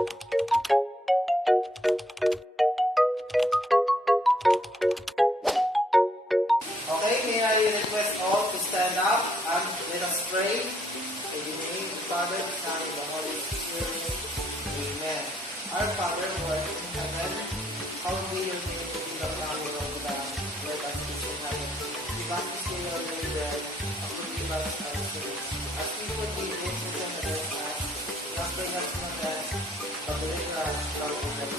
Okay, may I request all to stand up and let us pray. In the name of the Father, the Son, and the Holy Spirit. Amen. Our Father who art in heaven, hallowed be your name. Kingdom come, your will be done. Let us eat in heaven. Give us this day our daily bread, and forgive us our sins, as we forgive those who sin against us. Not bring us into test, but deliver us from evil.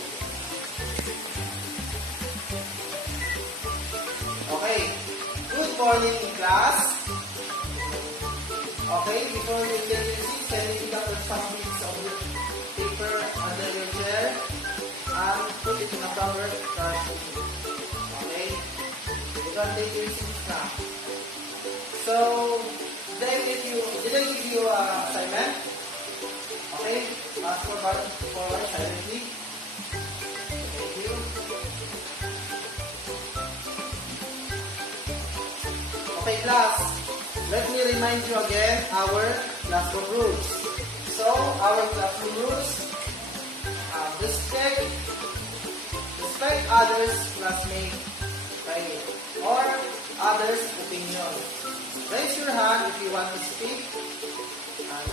Okay. Good morning, class. Okay, before you take your seat, can you pick up some bits of your paper under your chair and put it in a cover brush. Okay? You can take your seats now. So, did I give you assignment? Okay? Pass forward silently. Thank you. Okay, class. Let me remind you again our classroom rules. So, our classroom rules, respect others' classmates, right? Or others' opinion. Raise your hand if you want to speak. And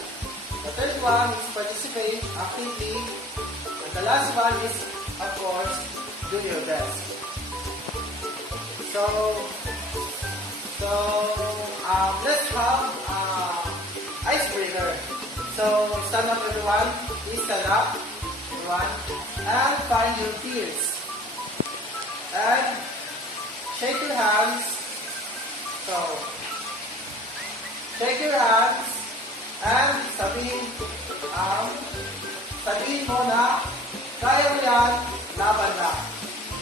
the third one is participate actively. And the last one is, of course, do your best. So let's have icebreaker. So stand up, everyone. Please stand up, everyone, and find your peers. And shake your hands. So shake your hands and sabihin mo na kaya mo yan, laban na.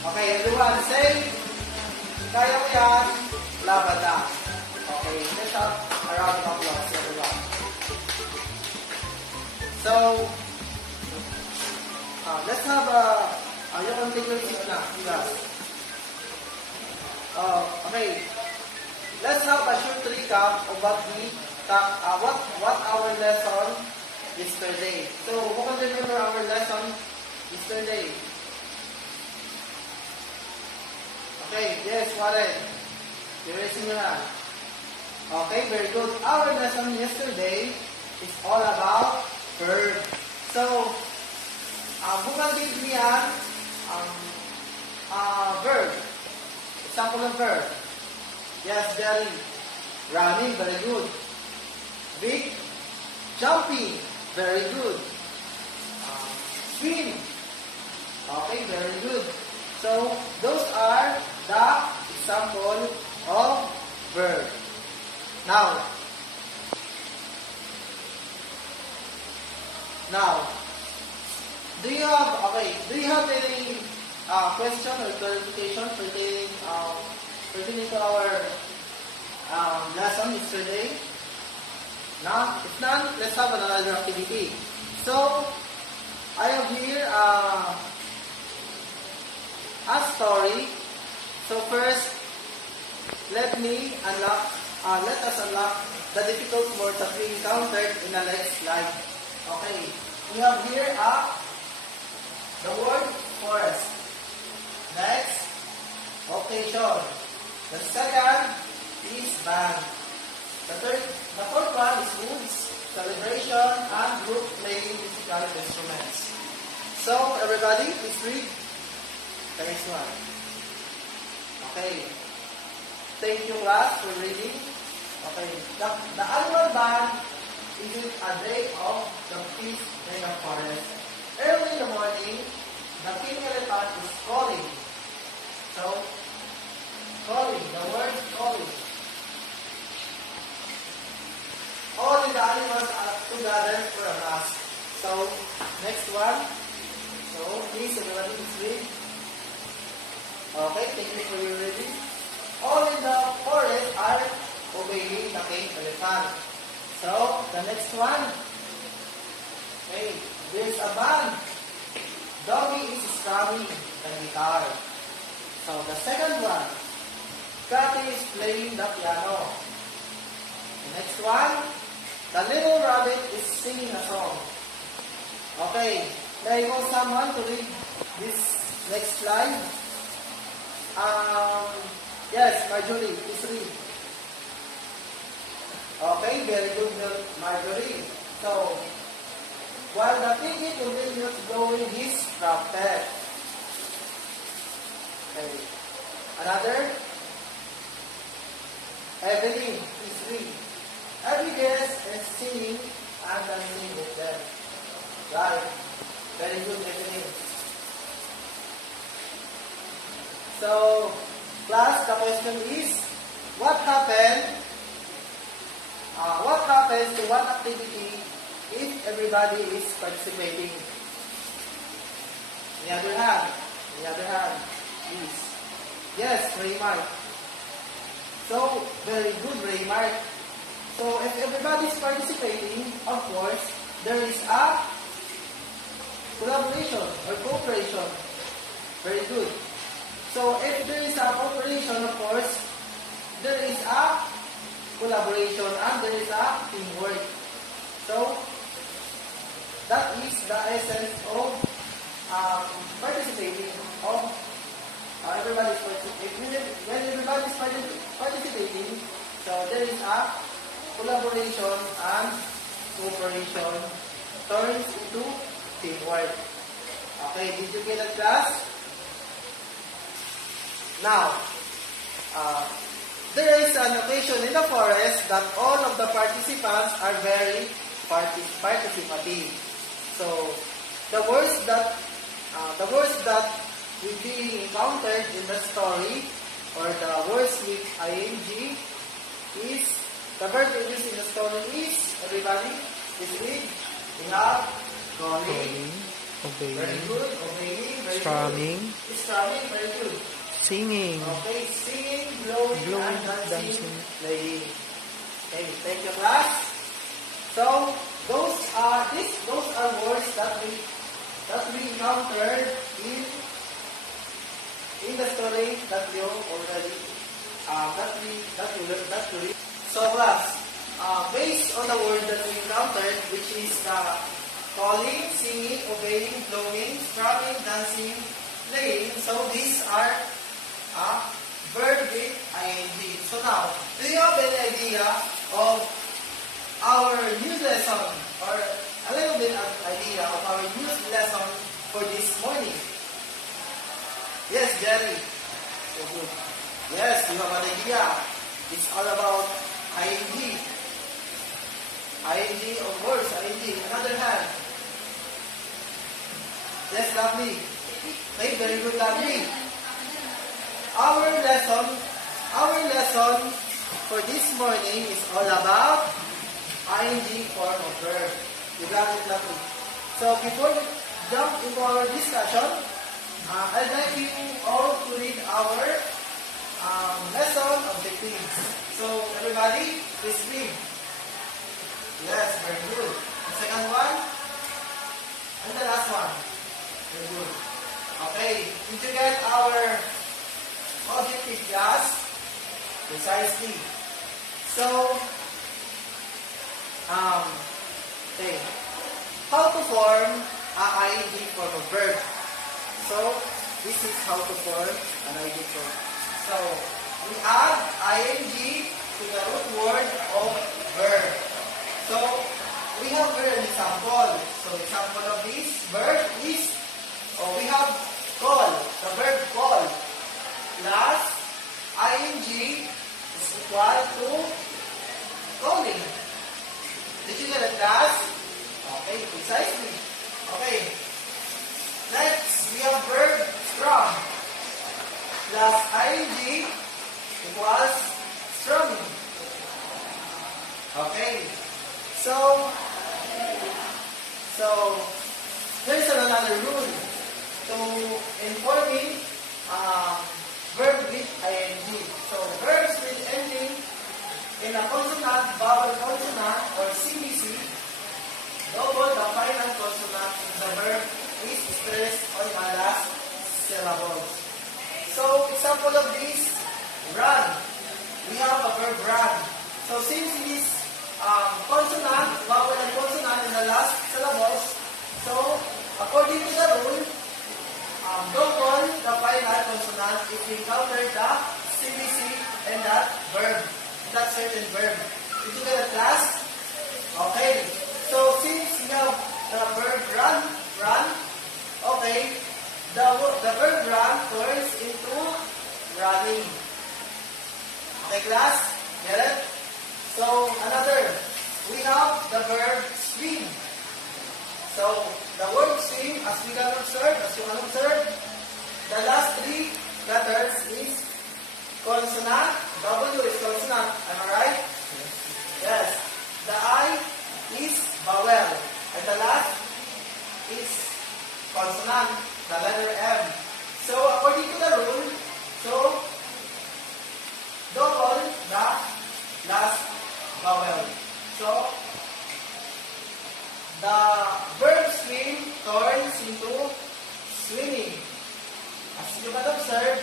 Okay, everyone, say kaya mo yan, laban na. Okay, let's have a round of applause, everyone. So, let's have you can take your seat na, guys. Okay, let's have a short recap of what our lesson yesterday. So, who can remember our lesson yesterday? Okay, yes, Warren. You're raising your hand. Okay, very good. Our lesson yesterday is all about verb. So, who can give me an verb? Example of verb. Yes, Jerry. Running, very good. Big, jumping, very good. Swim. Okay, very good. So, those are the example of verb. Now, do you have any question or clarification pertaining to our lesson yesterday? Now, if none, let's have another activity. So, I have here a story. So first, let us unlock the difficult words that we encountered in the next slide. Okay, we have here the word forest. Next, occasion. The second is band. The fourth one is woods, celebration, and group playing musical instruments. So everybody, please read the next one. Okay. Thank you, class, for reading. Okay. The annual band is a day of the feast in the forest. Early in the morning, the king elephant is calling. So, calling, the word calling. All the animals are together for a mass. So, next one. So, please, everybody, please read. Okay, thank you for your reading. All in the forest are obeying the king elephant. So, the next one. Okay, there's a band. Doggy is strumming the guitar. So, the second one. Cathy is playing the piano. The next one. The little rabbit is singing a song. Okay, May I want someone to read this next slide? Yes, Marjorie, please read. Okay, very good, Marjorie. So, while the piggy continues blowing his trumpet. Okay. Another? Evelyn, please read. Every guest is singing and dancing with them. Right. Very good, Evelyn. So, class, the question is, what happens to one activity if everybody is participating? The other hand, please. Yes, Raymart. So, very good, Raymart. So, if everybody is participating, of course, there is a collaboration or cooperation. Very good. So, if there is a cooperation, of course, there is a collaboration and there is a teamwork. So, that is the essence of participating, of everybody is participating. When everybody is participating, so there is a collaboration and cooperation turns into teamwork. Okay, did you get that, class? Now, there is an occasion in the forest that all of the participants are very participative. So, the words that will be encountered in the story, or the words with ing, is the verb used in the story is, everybody, is read. We have calling, obeying, very good, obeying, very strumming, good, strumming, very good. singing, Okay, singing, blowing, blowing, and dancing, dancing. playing. Okay, thank you, class. So those are words that we encountered in the story that you already that we read. So class, based on the word that we encountered, which is calling, singing, obeying, blowing, strumming, dancing, playing. So these are verb with ing. So now, do you have any idea of our new lesson, or a little bit of idea of our new lesson for this morning? Yes, Jerry. So good. Yes, you have an idea. It's all about ing. ing, of course, ing. Another hand. Yes, lovely. Okay, very good, lovely. Our lesson for this morning is all about ing form of verb. You got it, lovely. So before we jump into our discussion, I'd like you all to read our lesson objectives. So everybody, please read. Yes, very good. The second one and the last one. Very good. Okay, did you get our objective, class? Precisely. So, okay. How to form a ing form of verb. So, this is how to form an ing form. So, we add ing to the root word of verb. So, we have here an example. So, example of this verb is, we have call, the verb call, plus ing is equal to calling. Did you get it, class? Okay, precisely. Okay. Next, we have verb strum, plus ing equals strumming. Okay. So there's another rule to informing verb with ing. So verbs with ending in a consonant, vowel consonant, or CVC, double the final consonant in the verb is stressed on the last syllables. So example of this, run. We have a verb run. So since it is consonant, vowel and consonant in the last syllables, so according if we encounter the CBC and that verb, that certain verb. Did you get a class? Okay. So since we have the verb run, okay, the verb run turns into running. Okay, class? Get it? So another, we have the verb swim. So the word swim, as you can observe, the last three letters is consonant. W is consonant. Am I right? Yes. The I is vowel. And the last is consonant, the letter M. So according to the rule, so double the last vowel. So the verb swim turns into swimming. As you can observe,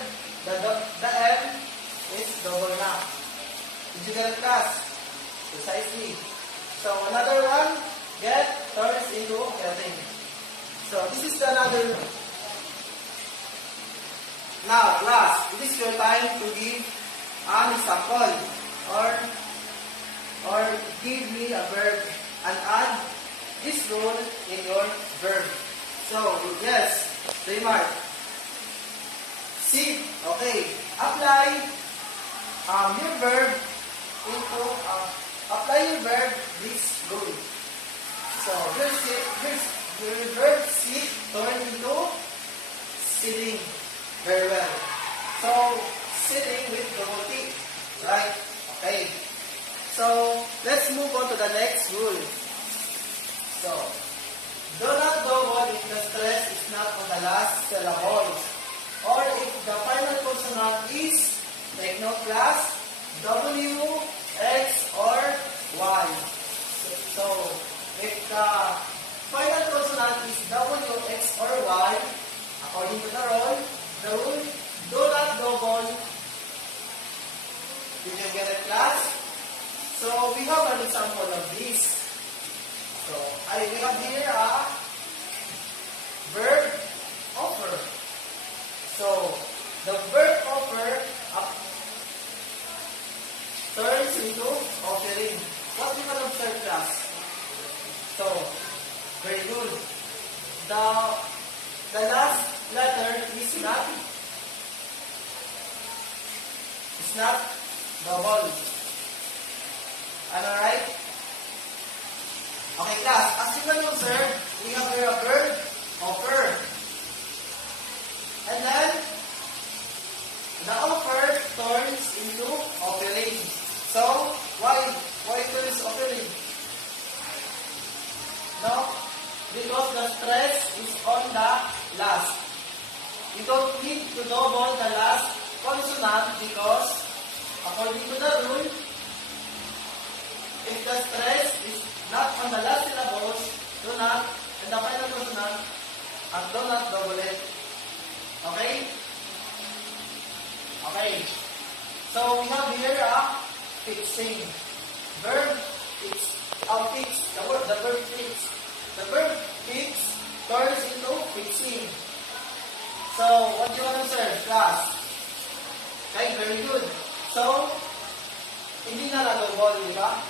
the M is double na. Did you get it, class? Precisely. So another one, get turns into getting. So this is another. Now, class, it is your time to give an example or give me a verb and add this rule in your verb. So yes, remark. See, okay, apply your verb into this rule. So your verb sit turn into sitting. Very well. So sitting with double T, right? Okay. So let's move on to the next rule. So do not double if the stress is not on the last syllables, or if the final consonant is, take note class, W, X, or Y. So if the final consonant is W, X, or Y, according to the rule, do not double. Did you get it, class? So we have an example of this. So we have here a verb offer. So the verb offer turns into offering. What we can observe, class? So very good. The last letter is not double. Am I right? Okay, class. As you can observe, we have here a verb offer. And then the offer turns into offering. So why turns offering? No, because the stress is on the last. You don't need to double the last consonant because according to the rule, if the stress is not on the last syllables, do not, and the final consonant, and do not double it. Okay? Okay. So we have here a fixing. Verb fix. Fix. The verb fix. The verb fix turns into fixing. So what do you want to observe, class? Okay, very good. So, hindi na double, di ba?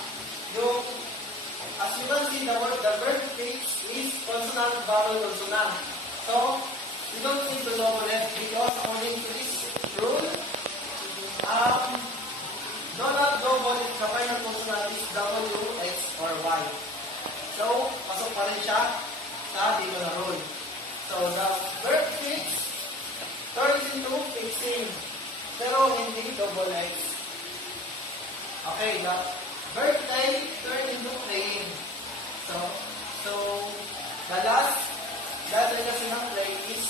As you can see, the verb fix is consonant, vowel, consonant. So, you don't need to double it because according to this rule, do not double if the final consonant is W, X, or Y. So, pasok pa rin siya sa dito na rule. So, the verb fix turns into fixing, pero hindi double X. Okay, the verb play turns into playing. So the last letter kasi ng play is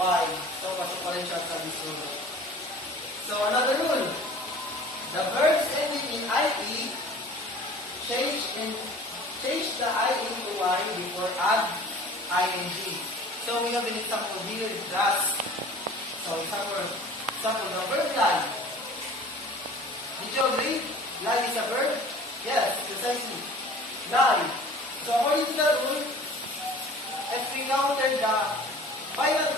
Y. So, pasok pa rin siya sa this rule. So, another rule. The verbs ending in IE change the I into Y before add ing. So, we have an example here in class. So, example, the verb lie. Did you agree? Lie is a verb? Yes, precisely. Lie. So, according to the rule, if we counter the final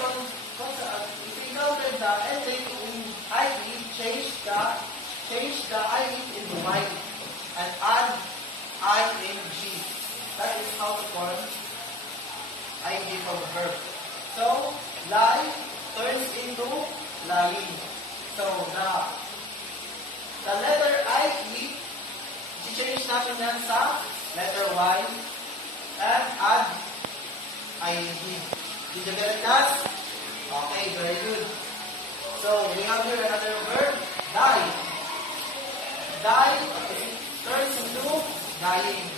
consonant, if we counter the ending change the ing into y and add ing. That is how to form ing from a verb. So, lie turns into lying. So, the letter ie, i-change natin yan sa letter y and add ing. Did you get it, class? Okay, very good. So, we have here another verb, die. Die turns into dying.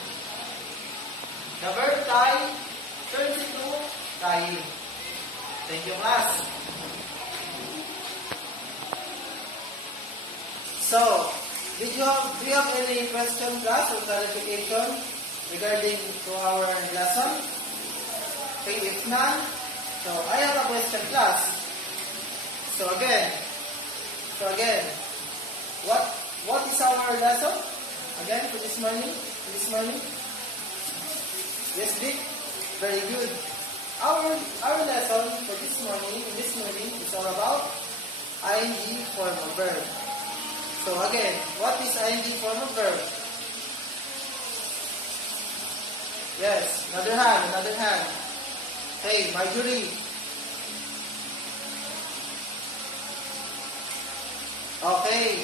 The verb die turns into dying. Thank you, class. So, do you have any question, class, or clarification regarding to our lesson? Okay, if none, so I have a question, class. So again, what is our lesson again for this morning? Yes, Vic. Very good. Our lesson for this morning is all about ing form of verb. So again, what is ing form of verb? Yes, another hand. Hey, Marjorie. Okay,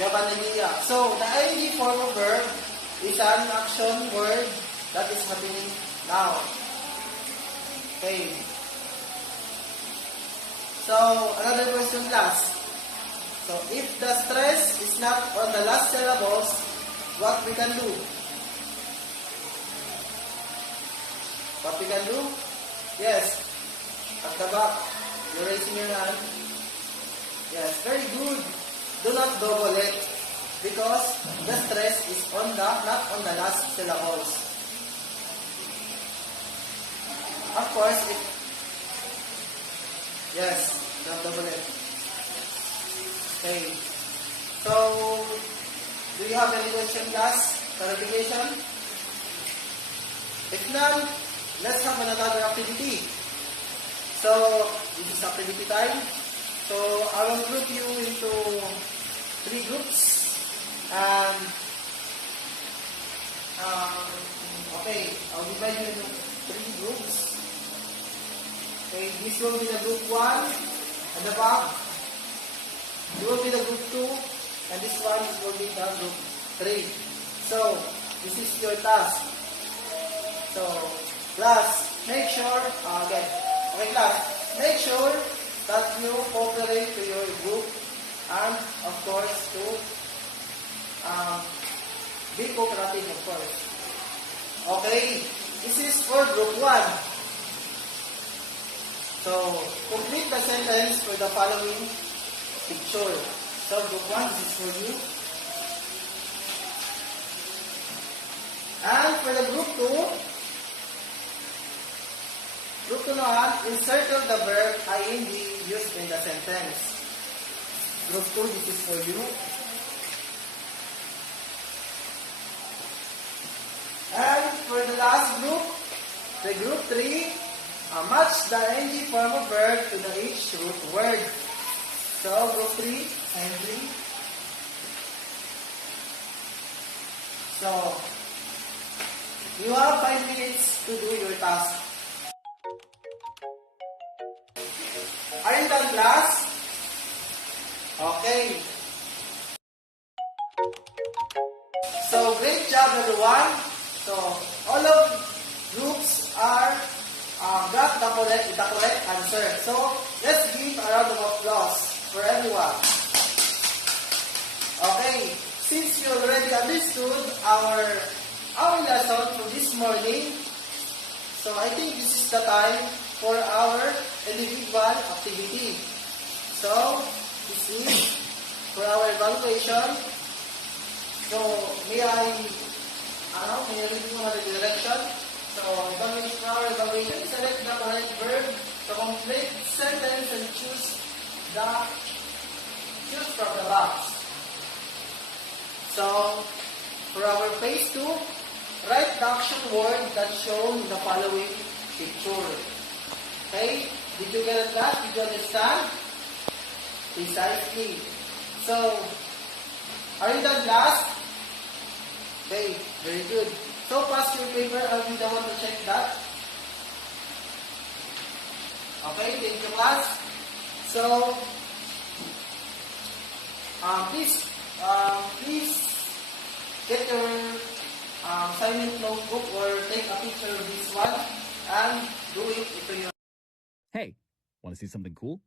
Yabanania. So, the ing form of verb is an action word that is happening now. Okay. So, another question, class. So, if the stress is not on the last syllables, what we can do? What we can do? Yes. At the back. You're raising your hand. Yes, very good. Do not double it because the stress is on the not on the last syllables. Of course, yes, don't double it. Okay. So, do you have any question, class? Clarification? If none, let's have another activity. So, this is activity time. So, I will group you into 3 groups. And, okay, I'll divide you into 3 groups. Okay, this will be the group 1 at the back. This will be the group 2. And this one will be the group 3. So, this is your task. So, class, make sure, again, okay class, make sure that you cooperate to your group and of course to be cooperative, of course. Okay, this is for group 1. So, complete the sentence for the following picture. So, group 1, this is for you. And for the group 2, naman, encircle the verb ing used in the sentence. Group 2, this is for you. And for the last group, the group 3, match the ing form of verb to the each root word. So, group 3 and 3. So, you have 5 minutes to do your task. Are you done, class? Okay. So, great job, everyone. So, all of groups are got the correct answer. So, let's give a round of applause for everyone. Okay. Since you already understood our lesson for this morning, so I think this is the time for our individual activity. So, this is for our evaluation. So, may I read you the direction? So, for our evaluation, select the correct verb to complete sentence and choose from the box. So, for our phase 2, write the action word that's shown in the following picture. Okay? Did you get it, class? Did you understand? Precisely. So, are you done class? Okay, very good. So, pass your paper. I'll be the one to check that. Okay, thank you class. So, please get your assignment notebook or take a picture of this one and do it if you Hey, want to see something cool?